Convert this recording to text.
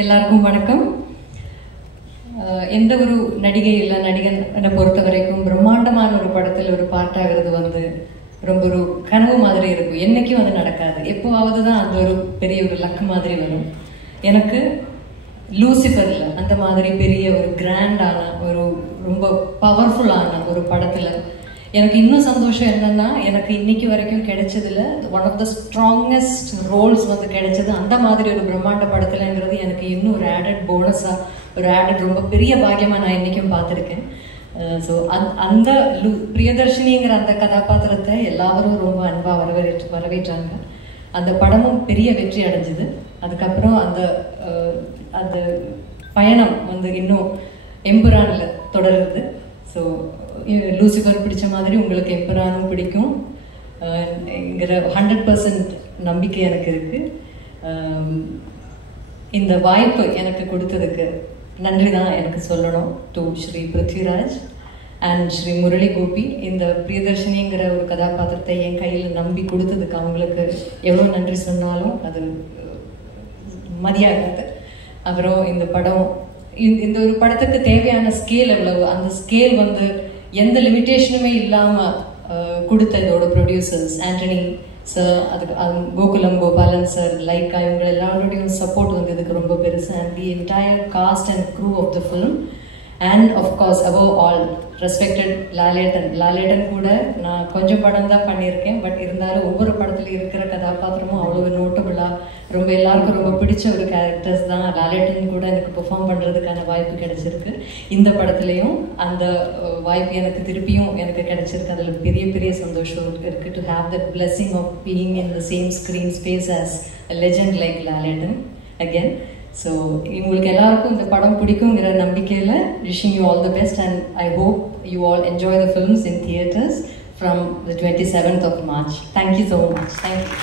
எல்லாருக்கும் வணக்கம். எந்த ஒரு நடிகை இல்லை நடிகனை பொறுத்த வரைக்கும் பிரம்மாண்டமான ஒரு படத்தில் ஒரு பார்ட் ஆகிறது வந்து ரொம்ப ஒரு கனவு மாதிரி இருக்கும். என்னைக்கும் அது நடக்காது. எப்போவாவது தான் அந்த ஒரு பெரிய ஒரு லக் மாதிரி வரும். எனக்கு லூசிஃபர்ல அந்த மாதிரி பெரிய ஒரு கிராண்டான ஒரு ரொம்ப பவர்ஃபுல்லான ஒரு படத்துல எனக்கு இன்னும் சந்தோஷம் என்னன்னா, எனக்கு இன்னைக்கு வரைக்கும் கிடைச்சதுல one of the strongest roles வந்து கிடைச்சது அந்த மாதிரி ஒரு பிரம்மாண்ட படத்துலங்கிறது எனக்கு இன்னும் ஒரு ஆடட் போனஸா, ஒரு ஆடட் ரொம்ப பெரிய பாக்கியமா நான் இன்னைக்கும் பார்த்துருக்கேன். ஸோ அந்த பிரியதர்ஷினிங்கிற அந்த கதாபாத்திரத்தை எல்லாரும் ரொம்ப அன்பா வரவேற்றாங்க. அந்த படமும் பெரிய வெற்றி அடைஞ்சுது. அதுக்கப்புறம் அந்த பயணம் வந்து இன்னும் எம்புரான்ல தொடருது. ஸோ லூசிஃபர் பிடிச்ச மாதிரி உங்களுக்கு எம்புரானும் பிடிக்கும் என்கிற 100% நம்பிக்கை எனக்கு இருக்கு. இந்த வாய்ப்பு எனக்கு கொடுத்ததுக்கு நன்றி தான் எனக்கு சொல்லணும் டு ஸ்ரீ பிருத்விராஜ் அண்ட் ஸ்ரீ முரளி கோபி. இந்த பிரியதர்ஷினிங்கிற ஒரு கதாபாத்திரத்தை என் கையில் நம்பி கொடுத்ததுக்கு அவங்களுக்கு எவ்வளோ நன்றி சொன்னாலும் அது மதியாகாது. அப்புறம் இந்த படம் இந்த ஒரு படத்துக்கு தேவையான ஸ்கேல் எவ்வளவு, அந்த ஸ்கேல் வந்து எந்த லிமிட்டேஷனுமே இல்லாமல் கொடுத்த இதோட ப்ரொடியூசர்ஸ் ஆண்டனி சார், அதுக்கு கோகுலம் கோபாலன் சார், லைக்கா, இவங்க எல்லாரோடையும் சப்போர்ட் வந்து இதுக்கு ரொம்ப பெருசு. And the entire cast and crew of the film and of course above all respected Lalettan கூட நான் கொஞ்சம் படம் தான் பண்ணியிருக்கேன். பட் இருந்தாலும் ஒவ்வொரு படத்துல இருக்கிற கதாபாத்திரமும் அவ்வளோ நோட்டபுளாக ரொம்ப எல்லாருக்கும் ரொம்ப பிடிச்ச ஒரு கேரக்டர்ஸ் தான். லாலேட்டன் கூட எனக்கு பெர்ஃபார்ம் பண்ணுறதுக்கான வாய்ப்பு கிடைச்சிருக்கு. இந்த படத்துலையும் அந்த வாய்ப்பு எனக்கு திருப்பியும் எனக்கு கிடைச்சிருக்கு. அதில் பெரிய பெரிய சந்தோஷம் இருக்குது. To have that blessing of being in the same screen space as a legend like Lalettan again. So உங்களுக்கு எல்லாருக்கும் இந்த படம் பிடிக்குங்கிற நம்பிக்கையில் wishing you all the best, and I hope you all enjoy the films in theatres from the 27th of March. Thank you so much. Thank you.